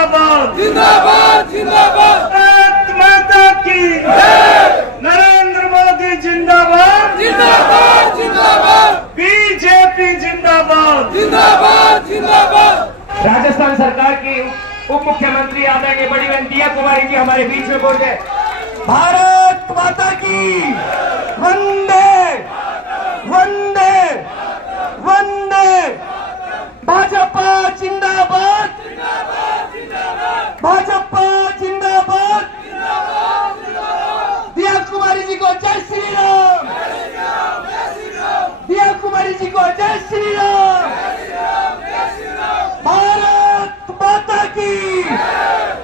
जिंदाबाद जिंदाबाद जिंदाबाद भारत माता की नरेंद्र मोदी जिंदाबाद जिंदाबाद जिंदाबाद बीजेपी जिंदाबाद जिंदाबाद जिंदाबाद। राजस्थान सरकार की उप मुख्यमंत्री आदरणीय बड़ी बहन दिया कुमारी जी हमारे बीच में बोल रहे भारत माता की वंदे वंदे वंदे भाजपा जिंदाबाद भाजपा जिंदाबाद दिया कुमारी जी को जय श्री राम दिया कुमारी जी को जय श्री राम भारत माता की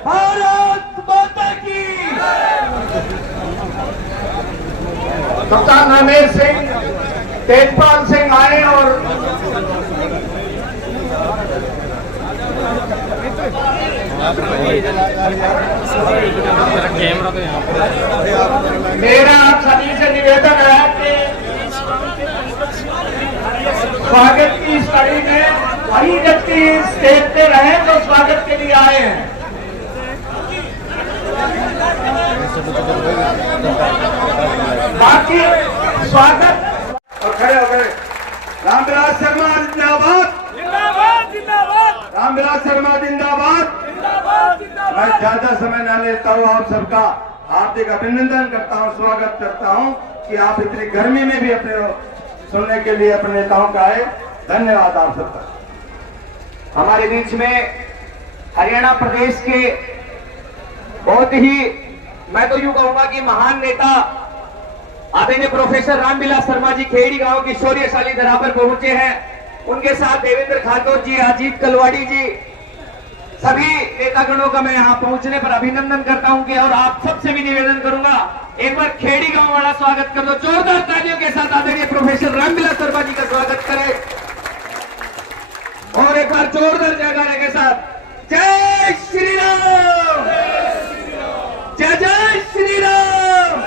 भारत माता की। कप्तान रमेश सिंह तेजपाल सिंह आए और मेरा आप सभी से निवेदन है कि स्वागत की इस कड़ी में वही व्यक्ति स्टेज पे रहे जो स्वागत के लिए आए हैं। बाकी स्वागत और खड़े हो गए। रामविलास शर्मा जिंदाबाद जिंदाबाद जिंदाबाद रामविलास शर्मा जिंदाबाद। मैं ज्यादा समय न लेता हूँ, आप सबका हार्दिक अभिनंदन करता हूँ, स्वागत करता हूँ कि आप इतनी गर्मी में भी अपने सुनने के लिए अपने नेताओं का आए। धन्यवाद आप सबका। हमारे बीच में हरियाणा प्रदेश के बहुत ही, मैं तो यूं कहूंगा कि महान नेता आदरणीय प्रोफेसर रामविलास शर्मा जी खेड़ी गांव की शौर्यशाली धरा पर पहुंचे हैं। उनके साथ देवेंद्र खातोर जी, अजीत कलवाड़ी जी, सभी नेतागणों का मैं यहां पहुंचने पर अभिनंदन करता हूं कि और आप सबसे भी निवेदन करूंगा एक बार खेड़ी गांव वाला स्वागत कर दो, जोरदार तालियों के साथ आदरणीय प्रोफेसर रामविलास शर्मा जी का स्वागत करें और एक बार जोरदार जयकारे के साथ जय श्री राम जय जय श्री राम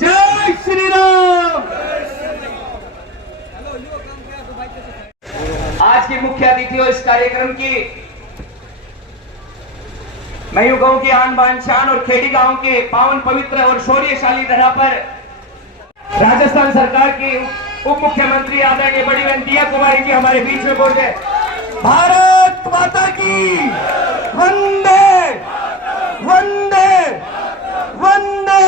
जय श्री राम। आज की मुख्य अतिथि हो इस कार्यक्रम की, मैं यूं कहूं कि आन बान शान और खेड़ी गांव के पावन पवित्र और शौर्यशाली धरा पर राजस्थान सरकार की उप मुख्यमंत्री आदरणीय बड़ी बहन दिया कुमारी जी हमारे बीच में बोल रहे भारत माता की वंदे वंदे वंदे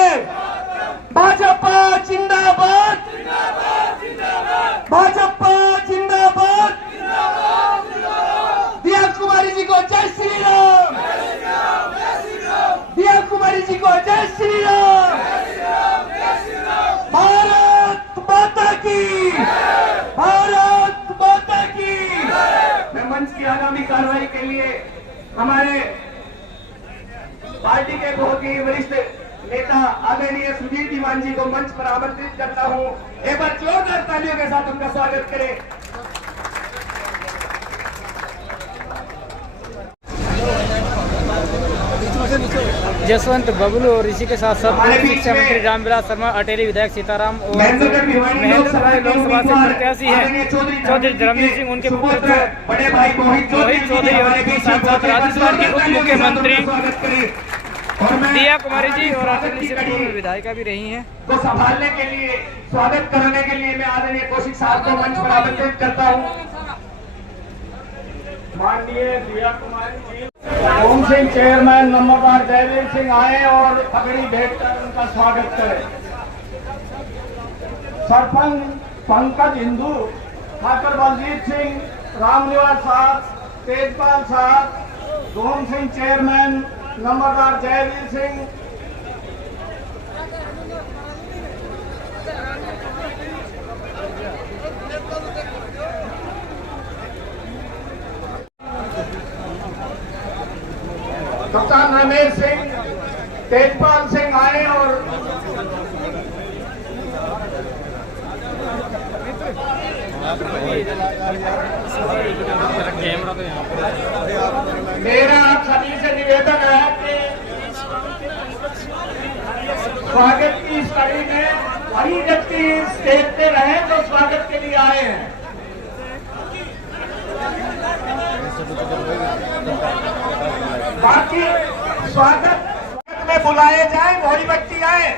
भाजपा जिंदाबाद भाजपा जिंदाबाद दिया कुमारी जी को जय श्री राम दिया कुमारी जी को जय श्री राम भारत माता की भारत माता की। मैं मंच की आगामी कार्रवाई के लिए हमारे पार्टी के बहुत ही वरिष्ठ नेता आदरणीय सुधीर दीवान जी को मंच पर आमंत्रित करता हूं। एक बार जोरदार तालियों के साथ उनका स्वागत करें। जसवंत बबलू और इसी के साथ साथ शिक्षा मंत्री रामविलास शर्मा, अटेली विधायक सीताराम और महेंद्र लोकसभा से प्रत्याशी हैं चौधरी धर्मजीत सिंह, उनके पुत्र मोहित चौधरी और साथ साथ राजस्थान के उप मुख्यमंत्री दिया कुमारी जी और अटेली से पूर्व विधायिका भी रही हैं। को संभालने के लिए, स्वागत करने के लिए मैं आदरणीय कौशिक साहब को मंच पर आमंत्रित करता हूँ। माननीय दिया कुमारी जी, ओम सिंह चेयरमैन नंबरदार जयवीर सिंह आए और पगड़ी भेंट कर उनका स्वागत करें। सरपंच पंकज हिंदू, ठाकुर बलजीत सिंह, रामनिवास साहब, तेजपाल साहब, ओम सिंह चेयरमैन नंबरदार जयवीर सिंह, कप्तान रमेश सिंह तेजपाल सिंह आए और मेरा आप सभी से निवेदन है कि स्वागत की इस कड़ी में वही व्यक्ति स्टेज पे रहे जो स्वागत के लिए आए हैं। कि स्वागत में बुलाए जाए, मोहरी बच्ची आए।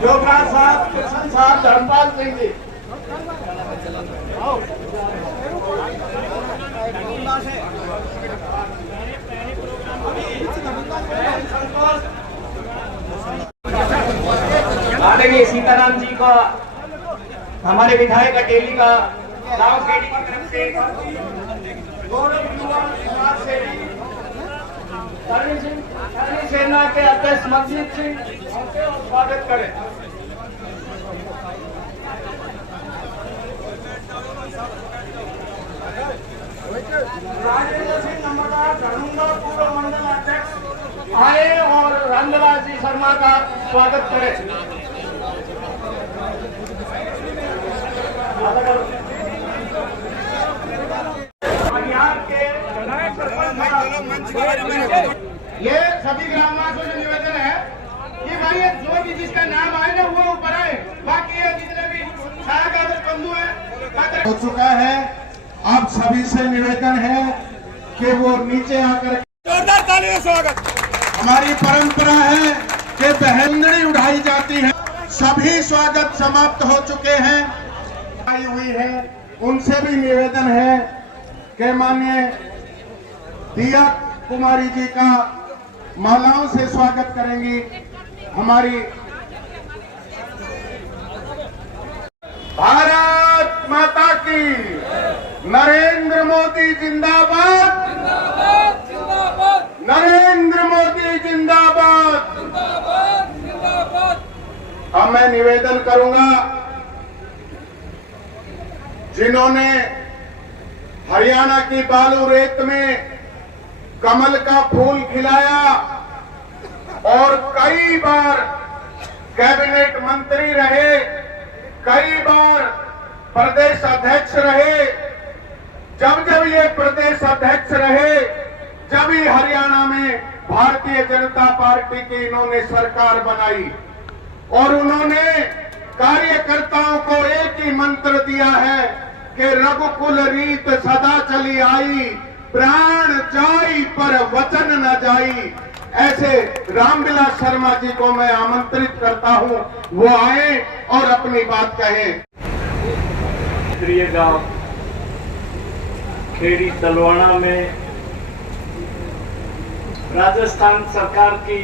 योगराज साहब, किशन साहब, धर्मपाल सिंह जी। आदरणीय सीताराम जी का, हमारे विधायक अटेली का, गांव खेड़ी की तरफ से गौरव युवा समाज सेवी धरणी सेना के अध्यक्ष मनजीत सिंह, स्वागत करें। राजेंद्र सिंह नंबरदार धर्मुंडा पूर्व मंडल अध्यक्ष आए और रामविलास जी शर्मा का स्वागत करें। यहाँ के ये सभी ग्रामवासियों से निवेदन है कि भाई जो भी जिसका नाम आए ना वो ऊपर आए, बाकी ये जितने भी छाया बंधु है हो चुका है। आप सभी से निवेदन है कि वो नीचे आकर जोरदार तालियों से स्वागत। हमारी परंपरा है कि बहंगड़ी उठाई जाती है। सभी स्वागत समाप्त हो चुके हैं, आई हुई है। उनसे भी निवेदन है कि माननीय दिया कुमारी जी का मालाओं से स्वागत करेंगी। हमारी भारत माता की, नरेंद्र मोदी जिंदाबाद, जिंदाबाद जिंदाबाद नरेंद्र मोदी जिंदाबाद। जिंदाबाद जिंदाबाद। अब मैं निवेदन करूंगा, जिन्होंने हरियाणा की बालू रेत में कमल का फूल खिलाया और कई बार कैबिनेट मंत्री रहे, कई बार प्रदेश अध्यक्ष रहे। जब जब ये प्रदेश अध्यक्ष रहे, जब ही हरियाणा में भारतीय जनता पार्टी की इन्होंने सरकार बनाई और उन्होंने कार्यकर्ताओं को एक ही मंत्र दिया है कि रघुकुल रीत सदा चली आई, प्राण जाई पर वचन न जाई। ऐसे रामविलास शर्मा जी को मैं आमंत्रित करता हूं, वो आए और अपनी बात कहें। प्रिय गांव खेड़ी तलवाड़ा में राजस्थान सरकार की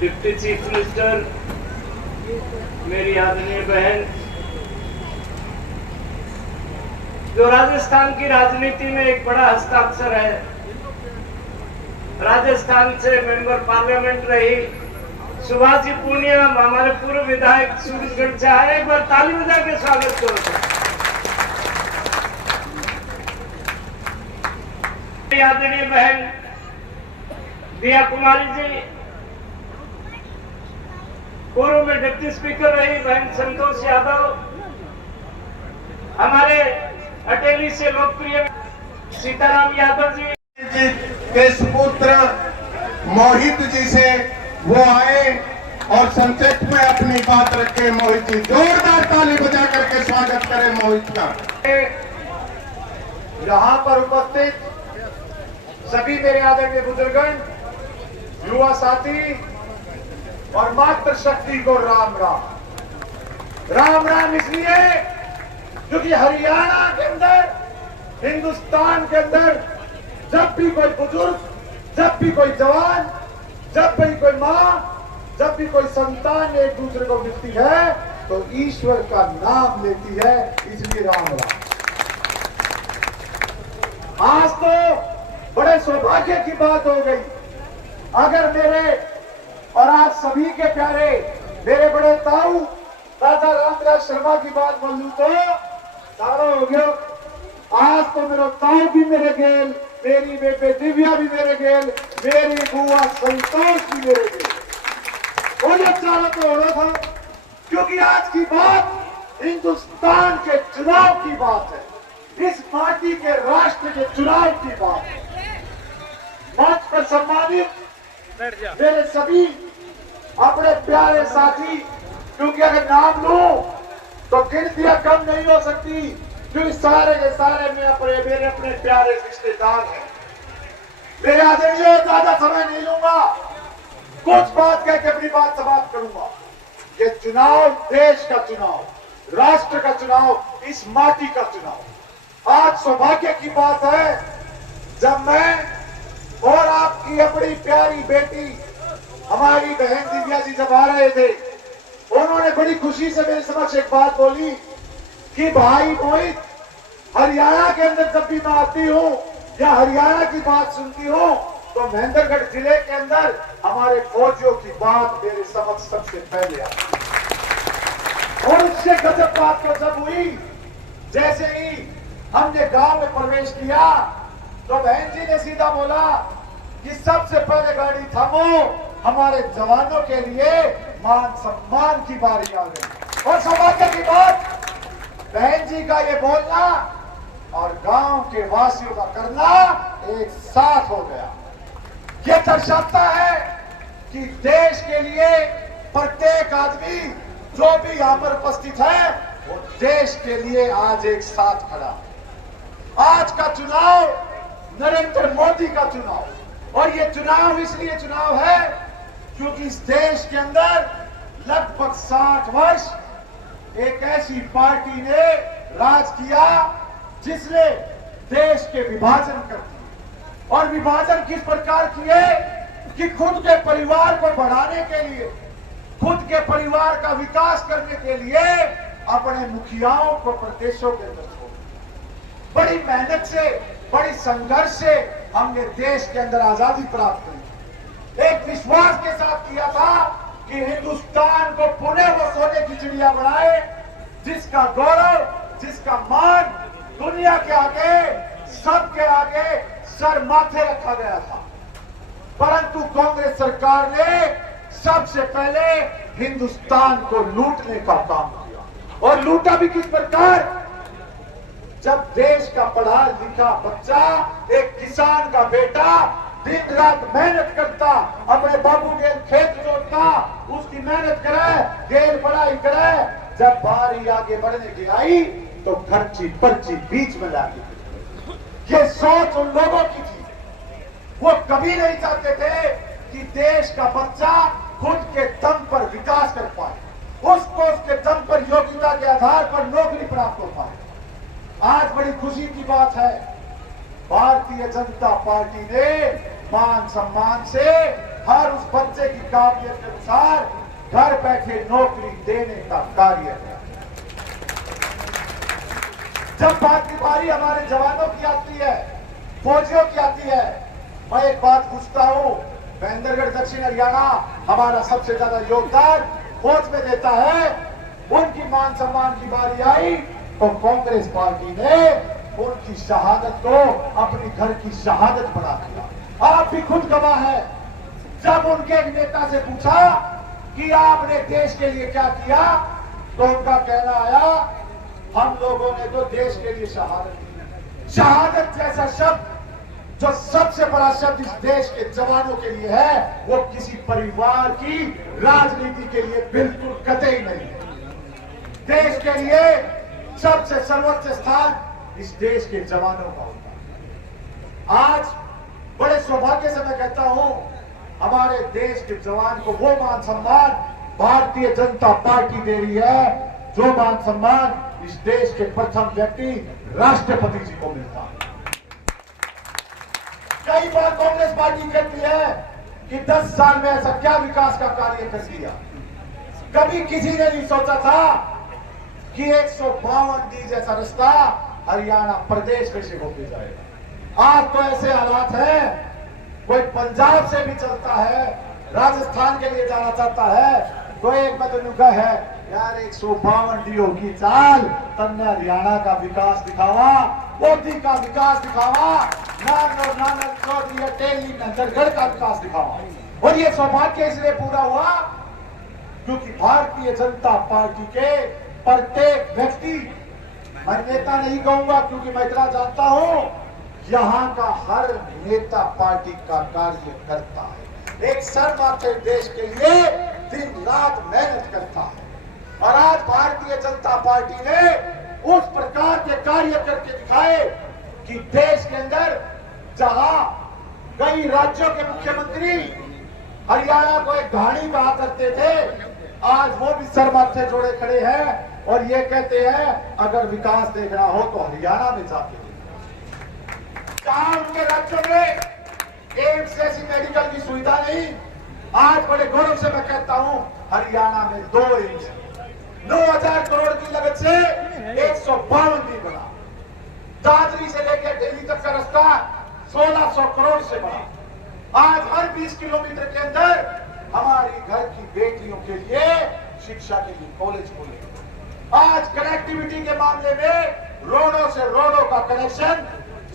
डिप्टी चीफ मिनिस्टर मेरी आदरणीय बहन, जो राजस्थान की राजनीति में एक बड़ा हस्ताक्षर है, राजस्थान से मेंबर पार्लियामेंट रही सुभाष जी पूनिया, हमारे पूर्व विधायक सूरजगढ़ से आए। एक बार ताली बजा के स्वागत करो। आदरणीय बहन दिया कुमारी जी, पूर्व में डिप्टी स्पीकर रही बहन संतोष यादव, हमारे अटेली से लोकप्रिय सीताराम यादव जी के सुपुत्र मोहित जी से वो आए और संक्षेप में अपनी बात रखे। मोहित जी, जोरदार ताली बजा करके स्वागत करें मोहित का। यहाँ पर उपस्थित सभी मेरे आदरणीय बुजुर्गन, युवा साथी और मातृशक्ति को राम राम। राम राम इसलिए क्योंकि हरियाणा के अंदर, हिंदुस्तान के अंदर जब भी कोई बुजुर्ग, जब भी कोई जवान, जब भी कोई माँ, जब भी कोई संतान एक दूसरे को मिलती है तो ईश्वर का नाम लेती है, इसलिए राम राम। आज तो बड़े सौभाग्य की बात हो गई। अगर मेरे और आप सभी के प्यारे मेरे बड़े ताऊ राजा रामविलास शर्मा की बात बोल लूं तो सारा हो गया। आज तो मेरा ताऊ भी मेरे गेल, मेरी बेटे दिव्या भी मेरे गेल, मेरी बुआ संतोष भी मेरे गेल। मुझे चारों को हो रहा था क्योंकि आज की बात हिंदुस्तान के चुनाव की बात है, इस पार्टी के राष्ट्र के चुनाव की बात है। मंच पर सम्मानित बैठ जा। मेरे सभी अपने प्यारे साथी, क्योंकि अगर नाम लूं तो गिनतियां कम नहीं हो सकती, क्योंकि सारे के सारे मेरे अपने प्यारे रिश्तेदार हैं। मेरे आदरणीय, ज्यादा समय नहीं लूंगा, कुछ बात कह के अपनी बात समाप्त करूंगा। ये चुनाव देश का चुनाव, राष्ट्र का चुनाव, इस माटी का चुनाव। आज सौभाग्य की बात है जब मैं और आपकी अपनी प्यारी बेटी हमारी बहन दिव्या जी जब आ रहे थे, उन्होंने बड़ी खुशी से मेरे समक्ष एक बात बोली कि भाई मोहित, हरियाणा के अंदर जब भी मैं आती हूँ या हरियाणा की बात सुनती हूँ तो महेंद्रगढ़ जिले के अंदर हमारे फौजियों की बात मेरे समक्ष सबसे पहले आती है। और उससे गजब बात तो जब हुई, जैसे ही हमने गांव में प्रवेश किया तो बहन जी ने सीधा बोला कि सबसे पहले गाड़ी थामो, हमारे जवानों के लिए मान सम्मान की बारी आ गई। और सौभाग्य की बात, बहन जी का ये बोलना और गांव के वासियों का करना एक साथ हो गया। ये दर्शाता है कि देश के लिए प्रत्येक आदमी जो भी यहां पर उपस्थित है वो देश के लिए आज एक साथ खड़ा। आज का चुनाव नरेंद्र मोदी का चुनाव, और ये चुनाव इसलिए चुनाव है क्योंकि इस देश के अंदर लगभग 60 वर्ष एक ऐसी पार्टी ने राज किया जिसने देश के विभाजन कर दिए। और विभाजन किस प्रकार किए कि खुद के परिवार को बढ़ाने के लिए, खुद के परिवार का विकास करने के लिए अपने मुखियाओं को प्रदेशों के अंदर छोड़। बड़ी मेहनत से, बड़ी संघर्ष से हमने देश के अंदर आजादी प्राप्त की। एक विश्वास के साथ किया था कि हिंदुस्तान को पुनः वो सोने की चिड़िया बनाए, जिसका गौरव, जिसका मान दुनिया के आगे, सबके आगे सर माथे रखा गया था। परंतु कांग्रेस सरकार ने सबसे पहले हिंदुस्तान को लूटने का काम किया। और लूटा भी किस प्रकार? जब देश का पढ़ा लिखा बच्चा, एक किसान का बेटा दिन रात मेहनत करता, अपने बाबू के खेत जोतता, उसकी मेहनत करे, गेल पढ़ाई करे, जब बारी आगे बढ़ने की आई तो खर्ची पर्ची बीच में ला दी। ये सोच उन लोगों की थी। वो कभी नहीं चाहते थे कि देश का बच्चा खुद के दम पर विकास कर पाए, उसको उसके दम पर योग्यता के आधार पर नौकरी प्राप्त हो पाए। आज बड़ी खुशी की बात है, भारतीय जनता पार्टी ने मान सम्मान से हर उस बच्चे की काबिलियत के अनुसार घर बैठे नौकरी देने का कार्य किया। जब बात की बारी हमारे जवानों की आती है, फौजियों की आती है, मैं एक बात पूछता हूं, महेंद्रगढ़ दक्षिण हरियाणा हमारा सबसे ज्यादा योगदान फौज में देता है। उनकी मान सम्मान की बारी आई तो कांग्रेस पार्टी ने उनकी शहादत को अपनी घर की शहादत बना दिया। आप भी खुद गवाह है, जब उनके एक नेता से पूछा कि आपने देश के लिए क्या किया, तो उनका कहना आया, हम लोगों ने तो देश के लिए शहादत दी। शहादत जैसा शब्द जो सबसे बड़ा शब्द इस देश के जवानों के लिए है, वो किसी परिवार की राजनीति के लिए बिल्कुल कतई नहीं है। देश के लिए सबसे सर्वोच्च स्थान इस देश के जवानों का होता है। आज बड़े सौभाग्य से मैं कहता हूं, हमारे देश के जवान को वो मान सम्मान भारतीय जनता पार्टी दे रही है, जो मान सम्मान इस देश के प्रथम व्यक्ति राष्ट्रपति जी को मिलता है। कई बार कांग्रेस पार्टी कहती है कि 10 साल में ऐसा क्या विकास का कार्य कर दिया। कभी किसी ने नहीं सोचा था कि 152D जैसा रास्ता हरियाणा प्रदेश में से होके जाएगा। आज तो ऐसे हालात हैं, कोई पंजाब से भी चलता है, राजस्थान के लिए जाना चाहता है, तो एक बदनुगा है यार 152D होगी चाल, तन्ने हरियाणा का विकास दिखावा, मोदी का विकास दिखावा, नानक चौधरी टेली महेंद्रगढ़ का विकास दिखावा। और ये सौभाग्य इसलिए पूरा हुआ क्योंकि भारतीय जनता पार्टी के प्रत्येक व्यक्ति, मैं नेता नहीं कहूंगा क्योंकि मैं इतना जानता हूं यहाँ का हर नेता पार्टी का कार्य करता है, एक सर्वमान्य देश के लिए दिन रात मेहनत करता है। और आज भारतीय जनता पार्टी ने उस प्रकार के कार्य करके दिखाए कि देश के अंदर जहां कई राज्यों के मुख्यमंत्री हरियाणा को एक घाणी कहा करते थे, आज वो भी सर माथे जोड़े खड़े हैं और ये कहते हैं अगर विकास देखना हो तो हरियाणा में जाके जहां उनके राज्यों में एम्स जैसी मेडिकल की सुविधा नहीं, आज बड़े गौरव से मैं कहता हूं हरियाणा में 2 एम्स 9,000 करोड़ की लागत से 152 भी बना। दादरी से लेकर दिल्ली तक का रास्ता 1,600 करोड़ से बना। आज हर 20 किलोमीटर के अंदर हमारी घर की बेटियों के लिए शिक्षा के लिए कॉलेज खोले। आज कनेक्टिविटी के मामले में रोडों से रोडों का कनेक्शन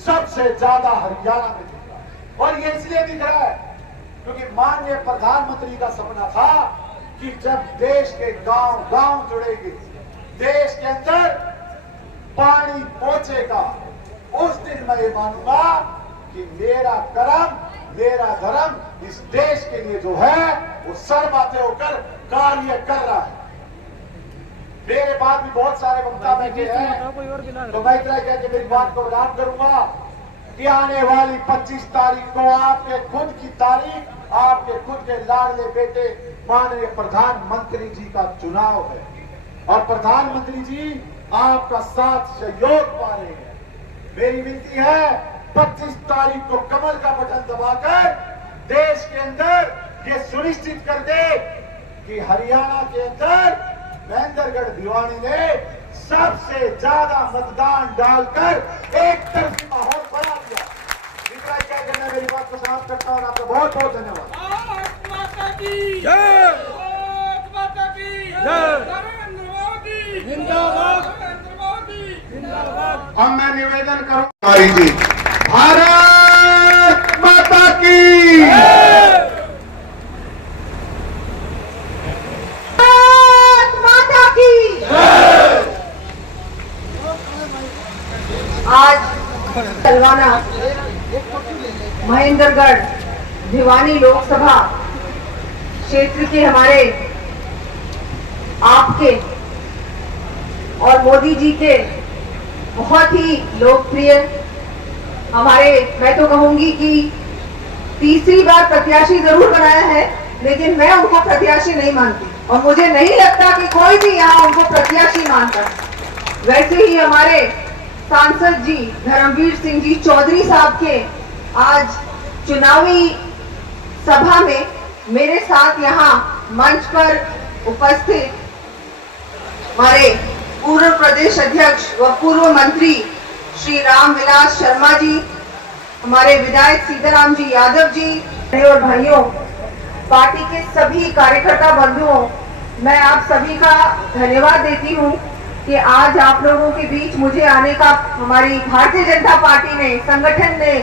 सबसे ज्यादा हरियाणा में दिख रहा है। और ये इसलिए दिख रहा है क्योंकि माननीय प्रधानमंत्री का सपना था कि जब देश के गांव गांव जुड़ेंगे, देश के अंदर पानी पहुंचेगा, उस दिन मैं ये मानूंगा कि मेरा कर्म मेरा धर्म इस देश के लिए जो है वो सर माथे होकर कार्य कर रहा है। मेरे बाद भी बहुत सारे वक्ता बैठे हैं, तो मैं इतना कह के मेरी बात को ऐलान करूंगा कि आने वाली 25 तारीख को आपके खुद की तारीख, आपके खुद के लाडले बेटे माननीय प्रधानमंत्री जी का चुनाव है और प्रधानमंत्री जी आपका साथ सहयोग पा रहे हैं। मेरी विनती है 25 तारीख को कमल का बटन दबाकर देश के अंदर ये सुनिश्चित कर दे कि हरियाणा के अंदर महेंद्रगढ़ भिवानी ने सबसे ज्यादा मतदान डालकर एक तरफी माहौल बना दिया। इतना कहकर मैं मेरी बात को समाप्त करता हूं और आपका बहुत बहुत धन्यवाद। भारत माता की जय, भारत माता की जय, नरेंद्र मोदी जिंदाबाद, नरेंद्र मोदी जिंदाबाद। अब मैं निवेदन करूंगा भारत माता की भारत माता की आज तलवाना महेंद्रगढ़ भिवानी लोकसभा क्षेत्र के हमारे आपके और मोदी जी के बहुत ही लोकप्रिय हमारे, मैं तो कहूंगी कि तीसरी बार प्रत्याशी जरूर बनाया है, लेकिन मैं उनको प्रत्याशी नहीं मानती और मुझे नहीं लगता कि कोई भी यहाँ उनको प्रत्याशी मानता। वैसे ही हमारे सांसद जी धर्मवीर सिंह जी चौधरी साहब के आज चुनावी सभा में मेरे साथ यहाँ मंच पर उपस्थित हमारे पूर्व प्रदेश अध्यक्ष व पूर्व मंत्री श्री रामविलास शर्मा जी, हमारे विधायक सीताराम जी यादव जी और भाइयों, पार्टी के सभी कार्यकर्ता बंधुओं, मैं आप सभी का धन्यवाद देती हूँ कि आज आप लोगों के बीच मुझे आने का हमारी भारतीय जनता पार्टी ने, संगठन ने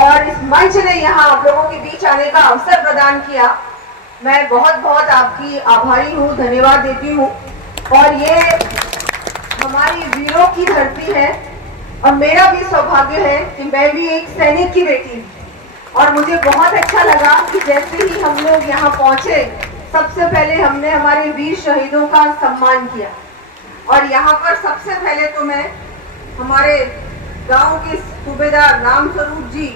और इस मंच ने यहाँ आप लोगों के बीच आने का अवसर प्रदान किया। मैं बहुत बहुत आपकी आभारी हूँ, धन्यवाद देती हूँ। और ये हमारी वीरों की धरती है और मेरा भी सौभाग्य है कि मैं भी एक सैनिक की बेटी हूँ। और मुझे बहुत अच्छा लगा कि जैसे ही हम लोग यहाँ पहुँचे, सबसे पहले हमने हमारे वीर शहीदों का सम्मान किया। और यहाँ पर सबसे पहले तो मैं हमारे गांव के सूबेदार रामस्वरूप जी,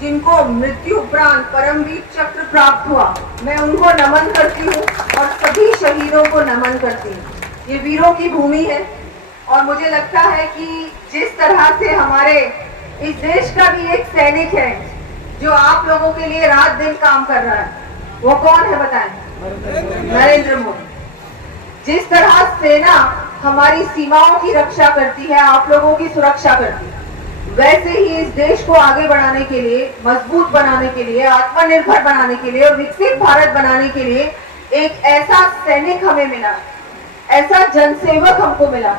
जिनको मृत्यु उपरांत परमवीर चक्र प्राप्त हुआ, मैं उनको नमन करती हूँ और सभी शहीदों को नमन करती हूँ। ये वीरों की भूमि है और मुझे लगता है कि जिस तरह से हमारे इस देश का भी एक सैनिक है जो आप लोगों के लिए रात दिन काम कर रहा है, वो कौन है बताएं? नरेंद्र मोदी। जिस तरह सेना हमारी सीमाओं की रक्षा करती है, आप लोगों की सुरक्षा करती है, वैसे ही इस देश को आगे बढ़ाने के लिए, मजबूत बनाने के लिए, आत्मनिर्भर बनाने के लिए और विकसित भारत बनाने के लिए एक ऐसा सैनिक हमें मिला, ऐसा जनसेवक हमको मिला।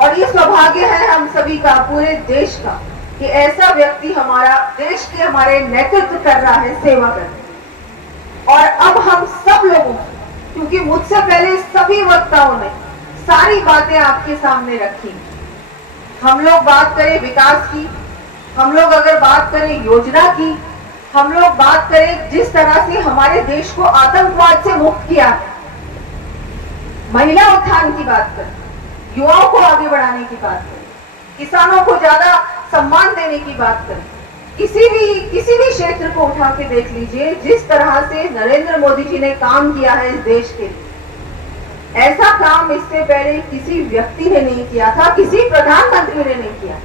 और ये सौभाग्य है हम सभी का, पूरे देश का, कि ऐसा व्यक्ति हमारा देश के हमारे नेतृत्व कर रहा है, सेवा कर रहा है। और अब हम सब लोगों, क्योंकि मुझसे पहले सभी वक्ताओं ने सारी बातें आपके सामने रखी, हम लोग बात करें विकास की, हम लोग अगर बात करें योजना की, हम लोग बात करें जिस तरह से हमारे देश को आतंकवाद से मुक्त किया, महिला उत्थान की बात करें, युवाओं को आगे बढ़ाने की बात करें, किसानों को ज्यादा सम्मान देने की बात करें, किसी भी क्षेत्र को उठा के देख लीजिए, जिस तरह से नरेंद्र मोदी जी ने काम किया है इस देश के लिए, ऐसा काम इससे पहले किसी व्यक्ति ने नहीं किया था, किसी प्रधानमंत्री ने नहीं किया।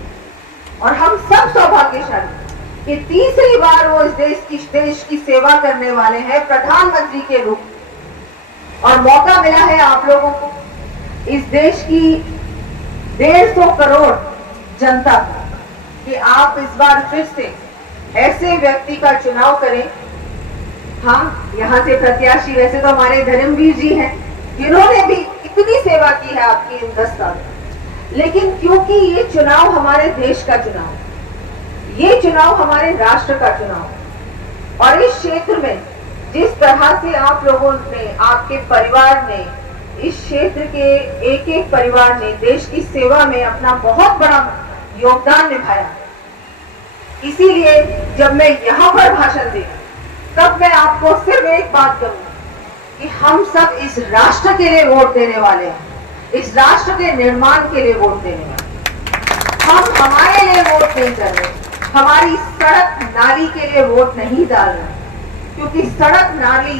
और हम सब सौभाग्यशाली कि तीसरी बार वो इस देश की सेवा करने वाले हैं प्रधानमंत्री के रूप में। और मौका मिला है आप लोगों को, इस देश की 150 करोड़ जनता को, कि आप इस बार फिर से ऐसे व्यक्ति का चुनाव करें। हम यहाँ से प्रत्याशी वैसे तो हमारे धर्मवीर जी हैं, जिन्होंने भी इतनी सेवा की है आपकी इन 10 साल, लेकिन क्योंकि ये चुनाव हमारे देश का चुनाव, ये चुनाव हमारे राष्ट्र का चुनाव, और इस क्षेत्र में जिस तरह से आप लोगों ने, आपके परिवार ने, इस क्षेत्र के एक एक परिवार ने देश की सेवा में अपना बहुत बड़ा योगदान निभाया, इसीलिए जब मैं यहाँ पर भाषण दे तब मैं आपको सिर्फ एक बात कहूंगी कि हम सब इस राष्ट्र के लिए वोट देने वाले हैं, इस राष्ट्र के निर्माण के लिए वोट देने वाले। हम हमारे लिए वोट नहीं कर रहे, हमारी सड़क नाली के लिए वोट नहीं डाल रहे, क्योंकि सड़क नाली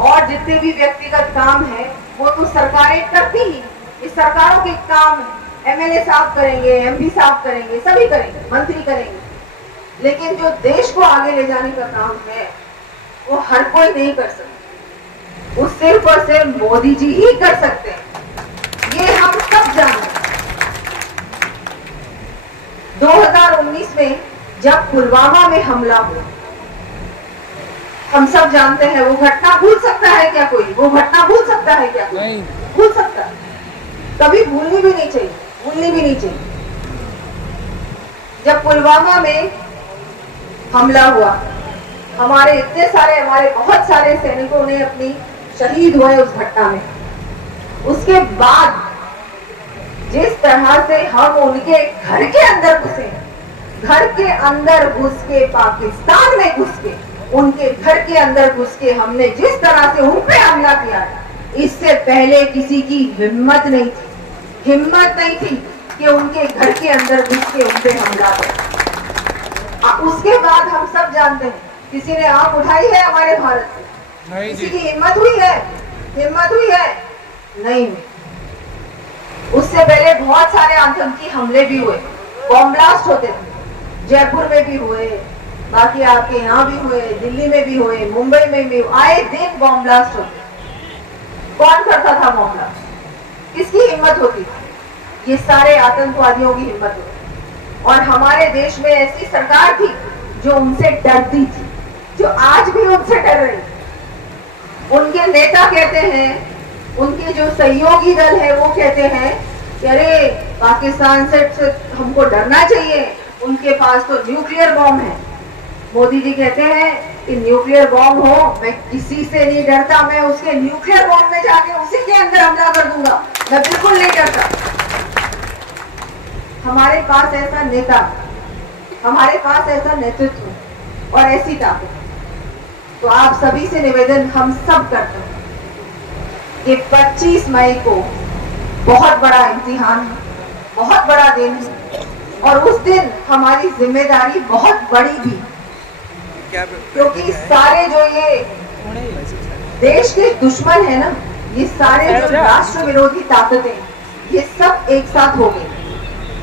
और जितने भी व्यक्तिगत काम है वो तो सरकारें करती ही, इस सरकारों के काम है, एमएलए साहब करेंगे, एमपी साहब करेंगे, सभी करेंगे, मंत्री करेंगे, लेकिन जो देश को आगे ले जाने का काम है वो हर कोई नहीं कर सकता, वो सिर्फ और सिर्फ मोदी जी ही कर सकते हैं, ये हम सब जानते हैं। 2019 में जब पुलवामा में हमला हुआ, हम सब जानते हैं, वो घटना भूल सकता है क्या कोई? वो घटना भूल सकता है क्या कोई? नहीं भूल सकता, कभी भूलनी भी नहीं चाहिए, भूलनी भी नहीं चाहिए। जब पुलवामा में हमला हुआ, हमारे बहुत सारे सैनिकों ने अपनी शहीद हुए उस घटना में। उसके बाद जिस तरह से हम उनके घर के अंदर घुसे, घर के अंदर घुस के, पाकिस्तान में घुस के, उनके घर के अंदर घुस के हमने जिस तरह से उन पे हमला किया, इससे पहले किसी की हिम्मत नहीं थी कि उनके घर के अंदर घुस के उन पे हमला करे। उसके बाद हम सब जानते हैं, किसी ने आंख उठाई है हमारे भारत से? किसी की हिम्मत हुई है? नहीं। उससे पहले बहुत सारे आतंकी हमले भी हुए, बॉम्ब ब्लास्ट होते थे, जयपुर में भी हुए, बाकी आपके यहाँ भी हुए, दिल्ली में भी हुए, मुंबई में भी, आए दिन बॉम्ब ब्लास्ट होते। कौन करता था बॉम्ब ब्लास्ट? किसकी हिम्मत होती? ये सारे आतंकवादियों की हिम्मत होती। और हमारे देश में ऐसी सरकार थी जो उनसे डरती थी, जो आज भी उनसे डर रही। उनके नेता कहते हैं, उनके जो सहयोगी दल है वो कहते हैं कि अरे पाकिस्तान से हमको डरना चाहिए, उनके पास तो न्यूक्लियर बॉम्ब है। मोदी जी कहते हैं कि न्यूक्लियर बॉम्ब हो, मैं किसी से नहीं डरता, मैं उसके न्यूक्लियर बॉम्ब में जाके उसी के अंदर हमला कर दूंगा, मैं बिल्कुल नहीं डरता। हमारे पास ऐसा नेता, हमारे पास ऐसा नेतृत्व और ऐसी ताकत। तो आप सभी से निवेदन हम सब करते हैं कि 25 मई को बहुत बड़ा इम्तिहान है, बहुत बड़ा दिन है, और उस दिन हमारी जिम्मेदारी बहुत बड़ी भी, क्योंकि सारे जो ये देश के दुश्मन है ना, ये सारे जो राष्ट्र विरोधी ताकतें, ये सब एक साथ हो गए।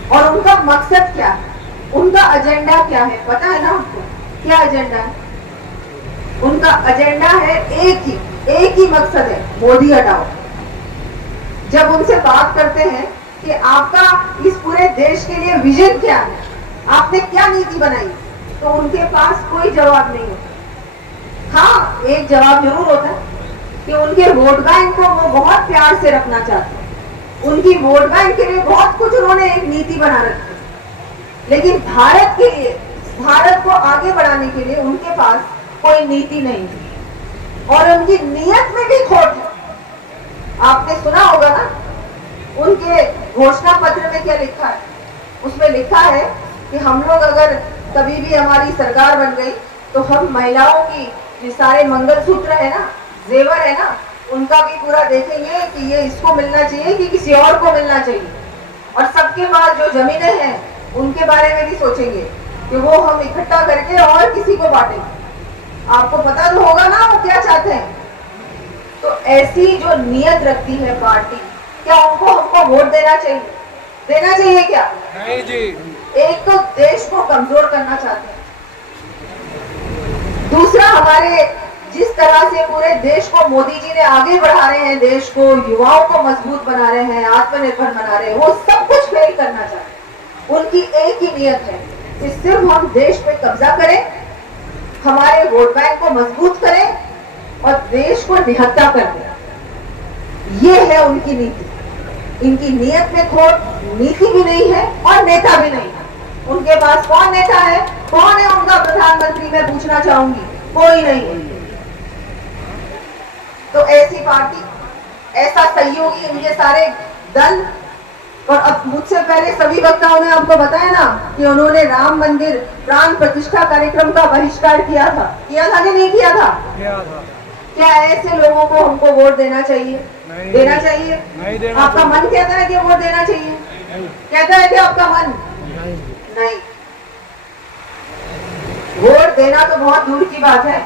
और उनका मकसद क्या है, उनका एजेंडा क्या है, पता है ना आपको? क्या एजेंडा है उनका? एजेंडा है एक ही मकसद है, मोदी हटाओ। जब उनसे बात करते हैं कि आपका इस पूरे देश के लिए विजन क्या है, आपने क्या नीति बनाई, तो उनके पास कोई जवाब नहीं होता। हाँ, एक जवाब जरूर होता है कि उनके वोट बैंक को वो बहुत प्यार से रखना चाहते हैं, उनकी वोट बैंक के लिए बहुत कुछ उन्होंने एक नीति बना रखी है, लेकिन भारत के लिए, भारत को आगे बढ़ाने के लिए उनके पास कोई नीति नहीं है, और उनकी नीयत में भी खोट है। आपने सुना होगा ना, उनके घोषणा पत्र में क्या लिखा है? उसमें लिखा है कि हम लोग अगर कभी भी हमारी सरकार बन गई तो हम महिलाओं की ये सारे मंगलसूत्र है ना, जेवर है ना, उनका भी पूरा देखेंगे कि ये इसको मिलना चाहिए कि किसी और को मिलना चाहिए। और सबके पास जो जमीनें हैं उनके बारे में भी सोचेंगे कि वो हम इकट्ठा करके और किसी को बांटेंगे। आपको पता तो होगा ना वो क्या चाहते हैं। तो ऐसी जो नियत रखती है पार्टी, क्या उनको हमको वोट देना चाहिए? देना चाहिए क्या? नहीं जी। एक तो देश को कमजोर करना चाहते हैं, दूसरा हमारे जिस तरह से पूरे देश को मोदी जी ने आगे बढ़ा रहे हैं, देश को, युवाओं को मजबूत बना रहे हैं, आत्मनिर्भर बना रहे हैं, वो सब कुछ फेल करना चाहते हैं। उनकी एक ही नियत है कि सिर्फ हम देश पे कब्जा करें, हमारे वोट बैंक को मजबूत करें और देश को निहत्था कर दें। ये है उनकी नीति। इनकी नियत में खोट, नीति भी नहीं है और नेता भी नहीं है। उनके पास कौन नेता है, कौन है उनका प्रधानमंत्री, मैं पूछना चाहूंगी, कोई नहीं है। तो ऐसी पार्टी, ऐसा सहयोगी, इनके सारे दल। और अब मुझसे पहले सभी वक्ताओं ने आपको बताया ना कि उन्होंने राम मंदिर प्राण प्रतिष्ठा कार्यक्रम का बहिष्कार किया था कि नहीं किया था? क्या ऐसे लोगों को हमको वोट देना चाहिए? देना चाहिए? नहीं देना। आपका मन कहता है कि वोट देना चाहिए? कहता है कि आपका मन? नहीं। वोट देना तो बहुत दूर की बात है,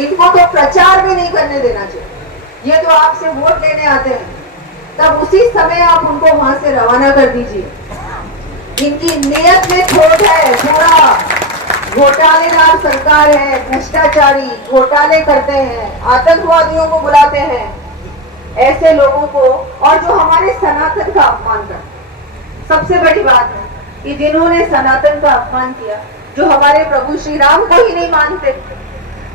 इनको तो प्रचार भी नहीं करने देना चाहिए। ये तो आपसे वोट लेने आते हैं, तब उसी समय आप उनको वहां से रवाना कर दीजिए। इनकी नियत में खोट है, पूरा घोटालेदार सरकार है, भ्रष्टाचारी, घोटाले करते हैं, आतंकवादियों को बुलाते हैं, ऐसे लोगों को, और जो हमारे सनातन का अपमान करते हैं। सबसे बड़ी बात है कि जिन्होंने सनातन का अपमान किया, जो हमारे प्रभु श्री राम को ही नहीं मानते,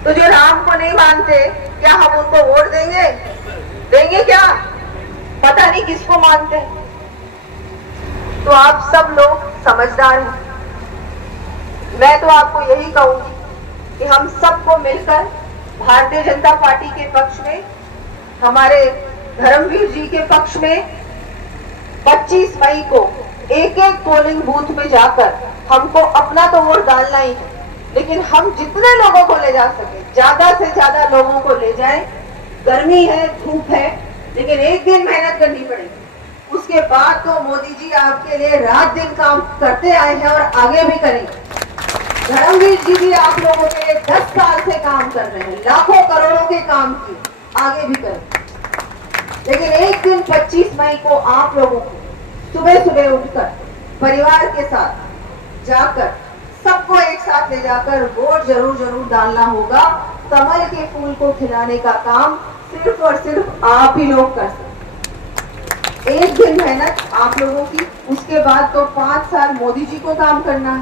तो जो राम को नहीं मानते, क्या हम उनको वोट देंगे? देंगे क्या? पता नहीं किसको मानते हैं। तो आप सब लोग समझदार हैं। मैं तो आपको यही कहूंगी कि हम सबको मिलकर भारतीय जनता पार्टी के पक्ष में, हमारे धर्मवीर जी के पक्ष में 25 मई को एक एक पोलिंग बूथ में जाकर हमको अपना तो वोट डालना ही है, लेकिन हम जितने लोगों को ले जा सके, ज्यादा से ज्यादा लोगों को ले जाएं। गर्मी है, धूप है, लेकिन एक दिन मेहनत करनी पड़ेगी। उसके बाद तो मोदी जी आपके लिए रात दिन काम करते आए हैं और आगे भी करेंगे। धर्मवीर जी भी आप लोगों के लिए 10 साल से काम कर रहे हैं, लाखों करोड़ों के काम किए, आगे भी करेंगे। लेकिन एक दिन 25 मई को आप लोगों को सुबह सुबह उठकर परिवार के साथ जाकर, सबको एक साथ ले जाकर वोट जरूर डालना होगा। कमल के फूल को खिलाने का काम सिर्फ और सिर्फ आप ही लोग कर सकते। एक दिन मेहनत आप लोगों की, उसके बाद तो 5 साल मोदी जी को काम करना,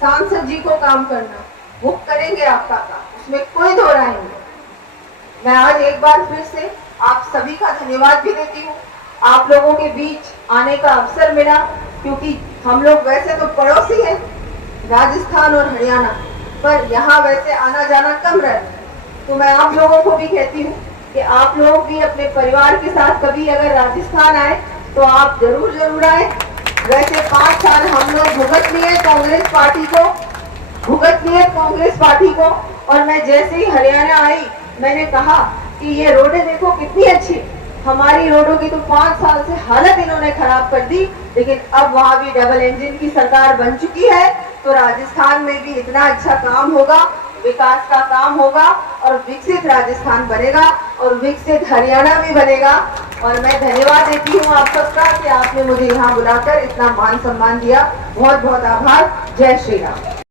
सांसद जी को काम करना, वो करेंगे आपका काम, उसमें कोई दो राय नहीं। मैं आज एक बार फिर से आप सभी का धन्यवाद भी देती हूँ। आप लोगों के बीच आने का अवसर मिला, क्योंकि हम लोग वैसे तो पड़ोसी हैं, राजस्थान और हरियाणा, पर यहाँ वैसे आना जाना कम रहता है। तो मैं आप लोगों को भी कहती हूँ कि आप लोग भी अपने परिवार के साथ कभी अगर राजस्थान आए तो आप जरूर आए। वैसे 5 साल हम लोग भुगत लिए कांग्रेस पार्टी को, और मैं जैसे ही हरियाणा आई मैंने कहा कि ये रोडें देखो कितनी अच्छी, हमारी रोडों की तो 5 साल से हालत इन्होंने खराब कर दी, लेकिन अब वहाँ भी डबल इंजन की सरकार बन चुकी है, तो राजस्थान में भी इतना अच्छा काम होगा, विकास का काम होगा, और विकसित राजस्थान बनेगा और विकसित हरियाणा भी बनेगा। और मैं धन्यवाद देती हूँ आप सबका कि आपने मुझे यहाँ बुलाकर इतना मान सम्मान दिया। बहुत बहुत आभार। जय श्री राम।